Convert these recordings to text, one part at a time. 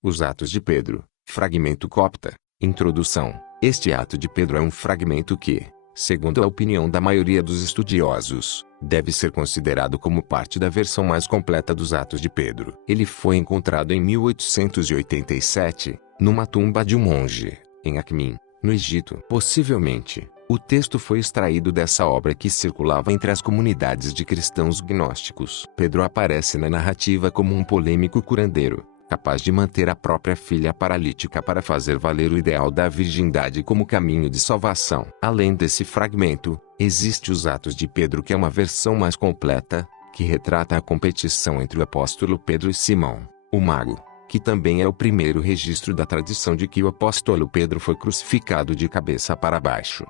Os Atos de Pedro, fragmento copta. Introdução. Este ato de Pedro é um fragmento que, segundo a opinião da maioria dos estudiosos, deve ser considerado como parte da versão mais completa dos Atos de Pedro. Ele foi encontrado em 1887, numa tumba de um monge, em Akhmin, no Egito. Possivelmente, o texto foi extraído dessa obra que circulava entre as comunidades de cristãos gnósticos. Pedro aparece na narrativa como um polêmico curandeiro, capaz de manter a própria filha paralítica para fazer valer o ideal da virgindade como caminho de salvação. Além desse fragmento, existe os Atos de Pedro, que é uma versão mais completa, que retrata a competição entre o apóstolo Pedro e Simão, o mago, que também é o primeiro registro da tradição de que o apóstolo Pedro foi crucificado de cabeça para baixo.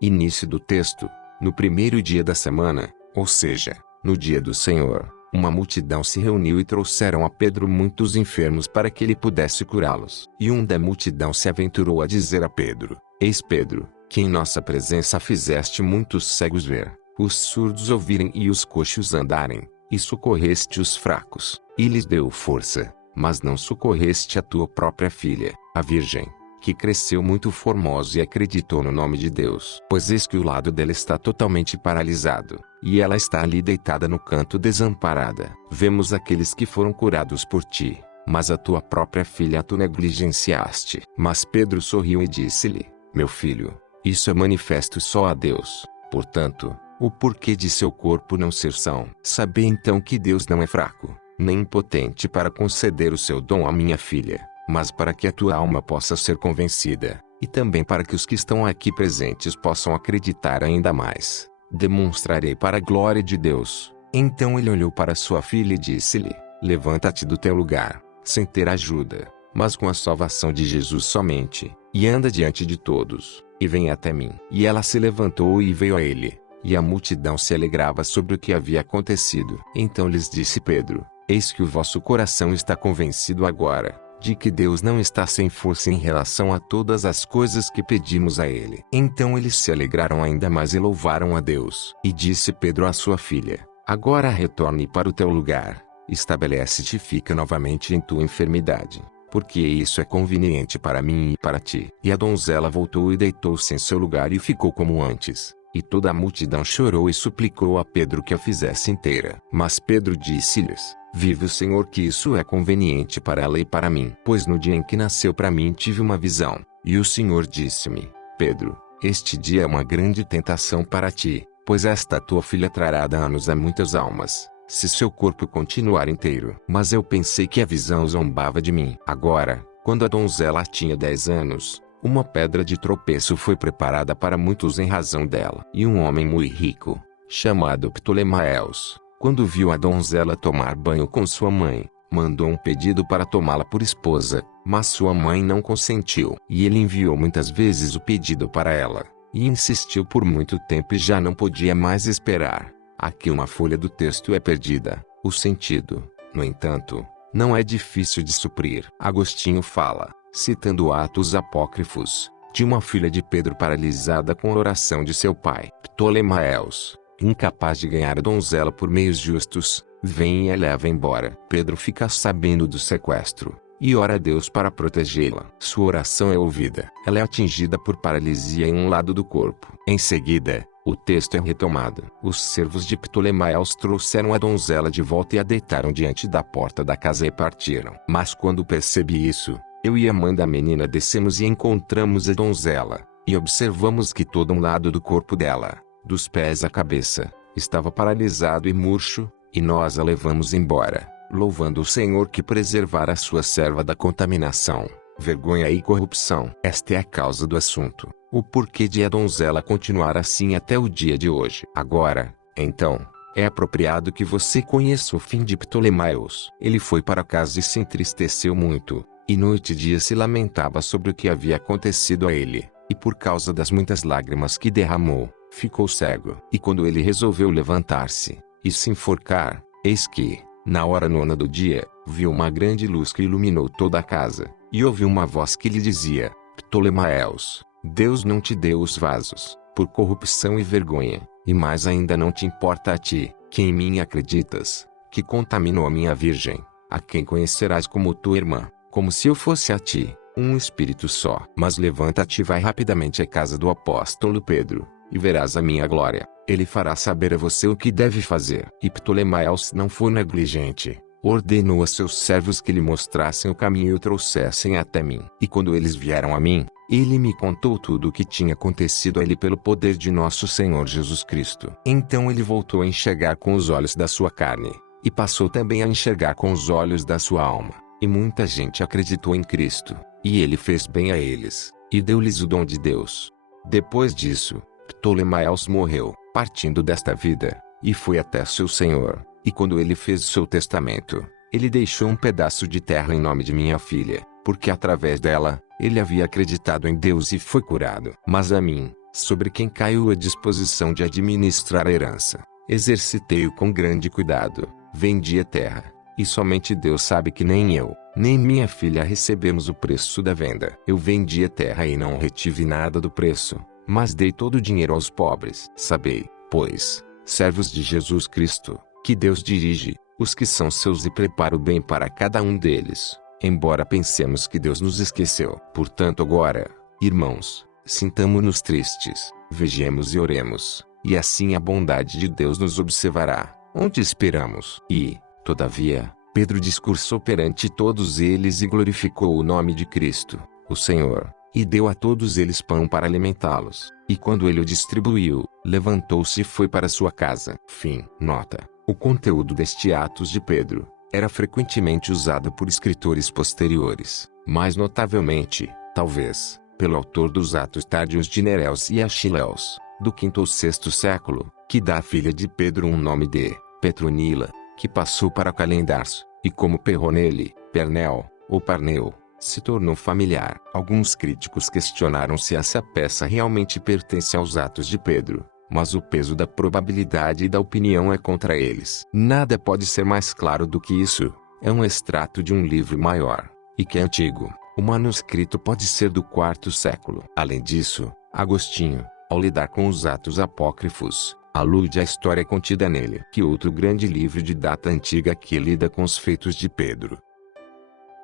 Início do texto. No primeiro dia da semana, ou seja, no dia do Senhor, uma multidão se reuniu e trouxeram a Pedro muitos enfermos para que ele pudesse curá-los. E um da multidão se aventurou a dizer a Pedro: Eis Pedro, que em nossa presença fizeste muitos cegos ver, os surdos ouvirem e os coxos andarem, e socorreste os fracos, e lhes deu força, mas não socorreste a tua própria filha, a Virgem, que cresceu muito formosa e acreditou no nome de Deus. Pois eis que o lado dela está totalmente paralisado, e ela está ali deitada no canto desamparada. Vemos aqueles que foram curados por ti, mas a tua própria filha tu negligenciaste. Mas Pedro sorriu e disse-lhe: Meu filho, isso é manifesto só a Deus. Portanto, o porquê de seu corpo não ser são? Sabei então que Deus não é fraco, nem impotente para conceder o seu dom à minha filha, mas para que a tua alma possa ser convencida, e também para que os que estão aqui presentes possam acreditar ainda mais. Demonstrarei para a glória de Deus. Então ele olhou para sua filha e disse-lhe: Levanta-te do teu lugar, sem ter ajuda, mas com a salvação de Jesus somente, e anda diante de todos, e vem até mim. E ela se levantou e veio a ele, e a multidão se alegrava sobre o que havia acontecido. Então lhes disse Pedro: Eis que o vosso coração está convencido agora, de que Deus não está sem força em relação a todas as coisas que pedimos a Ele. Então eles se alegraram ainda mais e louvaram a Deus. E disse Pedro à sua filha: Agora retorne para o teu lugar, estabelece-te e fica novamente em tua enfermidade, porque isso é conveniente para mim e para ti. E a donzela voltou e deitou-se em seu lugar e ficou como antes. E toda a multidão chorou e suplicou a Pedro que a fizesse inteira. Mas Pedro disse-lhes: Vive o Senhor que isso é conveniente para ela e para mim. Pois no dia em que nasceu para mim tive uma visão, e o Senhor disse-me: Pedro, este dia é uma grande tentação para ti, pois esta tua filha trará danos a muitas almas, se seu corpo continuar inteiro. Mas eu pensei que a visão zombava de mim. Agora, quando a donzela tinha 10 anos, uma pedra de tropeço foi preparada para muitos em razão dela. E um homem muito rico, chamado Ptolemaeus, quando viu a donzela tomar banho com sua mãe, mandou um pedido para tomá-la por esposa, mas sua mãe não consentiu. E ele enviou muitas vezes o pedido para ela, e insistiu por muito tempo e já não podia mais esperar. Aqui uma folha do texto é perdida. O sentido, no entanto, não é difícil de suprir. Agostinho fala, citando Atos Apócrifos, de uma filha de Pedro paralisada com a oração de seu pai. Ptolemaeus, incapaz de ganhar a donzela por meios justos, vem e a leva embora. Pedro fica sabendo do sequestro, e ora a Deus para protegê-la. Sua oração é ouvida. Ela é atingida por paralisia em um lado do corpo. Em seguida, o texto é retomado. Os servos de Ptolemaeus trouxeram a donzela de volta e a deitaram diante da porta da casa e partiram. Mas quando percebi isso, eu e a mãe da menina descemos e encontramos a donzela, e observamos que todo um lado do corpo dela, dos pés à cabeça, estava paralisado e murcho, e nós a levamos embora, louvando o Senhor que preservara a sua serva da contaminação, vergonha e corrupção. Esta é a causa do assunto, o porquê de a donzela continuar assim até o dia de hoje. Agora, então, é apropriado que você conheça o fim de Ptolemaeus. Ele foi para casa e se entristeceu muito, e noite e dia se lamentava sobre o que havia acontecido a ele, e por causa das muitas lágrimas que derramou, ficou cego. E quando ele resolveu levantar-se e se enforcar, eis que, na hora nona do dia, viu uma grande luz que iluminou toda a casa, e ouviu uma voz que lhe dizia: Ptolemaeus, Deus não te deu os vasos, por corrupção e vergonha, e mais ainda não te importa a ti, que em mim acreditas, que contaminou a minha virgem, a quem conhecerás como tua irmã, como se eu fosse a ti, um espírito só. Mas levanta-te e vai rapidamente à casa do apóstolo Pedro, e verás a minha glória. Ele fará saber a você o que deve fazer. E Ptolemaeus não foi negligente. Ordenou a seus servos que lhe mostrassem o caminho e o trouxessem até mim. E quando eles vieram a mim, ele me contou tudo o que tinha acontecido a ele pelo poder de nosso Senhor Jesus Cristo. Então ele voltou a enxergar com os olhos da sua carne, e passou também a enxergar com os olhos da sua alma. E muita gente acreditou em Cristo, e ele fez bem a eles, e deu-lhes o dom de Deus. Depois disso, Ptolemaeus morreu, partindo desta vida, e foi até seu senhor. E quando ele fez o seu testamento, ele deixou um pedaço de terra em nome de minha filha, porque através dela, ele havia acreditado em Deus e foi curado. Mas a mim, sobre quem caiu a disposição de administrar a herança, exercitei-o com grande cuidado, vendi a terra, e somente Deus sabe que nem eu, nem minha filha recebemos o preço da venda. Eu vendi a terra e não retive nada do preço, mas dei todo o dinheiro aos pobres. Sabei, pois, servos de Jesus Cristo, que Deus dirige os que são seus e prepara o bem para cada um deles, embora pensemos que Deus nos esqueceu. Portanto agora, irmãos, sintamo-nos tristes, vejamos e oremos, e assim a bondade de Deus nos observará, onde esperamos. E, todavia, Pedro discursou perante todos eles e glorificou o nome de Cristo, o Senhor, e deu a todos eles pão para alimentá-los. E quando ele o distribuiu, levantou-se e foi para sua casa. Fim. Nota: o conteúdo deste Atos de Pedro era frequentemente usado por escritores posteriores, mais notavelmente, talvez, pelo autor dos Atos Tárdios de Nereus e Achileus, do V ou VI século, que dá à filha de Pedro um nome de Petronila, que passou para Calendarço, e como Perronele, Pernel, ou Parneu, se tornou familiar. Alguns críticos questionaram se essa peça realmente pertence aos Atos de Pedro, mas o peso da probabilidade e da opinião é contra eles. Nada pode ser mais claro do que isso. É um extrato de um livro maior, e que é antigo. O manuscrito pode ser do IV século. Além disso, Agostinho, ao lidar com os Atos Apócrifos, alude à história contida nele. Que outro grande livro de data antiga que lida com os feitos de Pedro?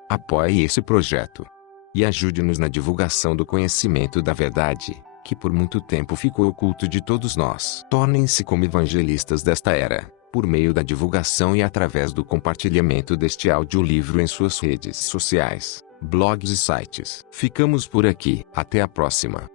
Apoie esse projeto e ajude-nos na divulgação do conhecimento da verdade, que por muito tempo ficou oculto de todos nós. Tornem-se como evangelistas desta era, por meio da divulgação e através do compartilhamento deste audiolivro em suas redes sociais, blogs e sites. Ficamos por aqui. Até a próxima.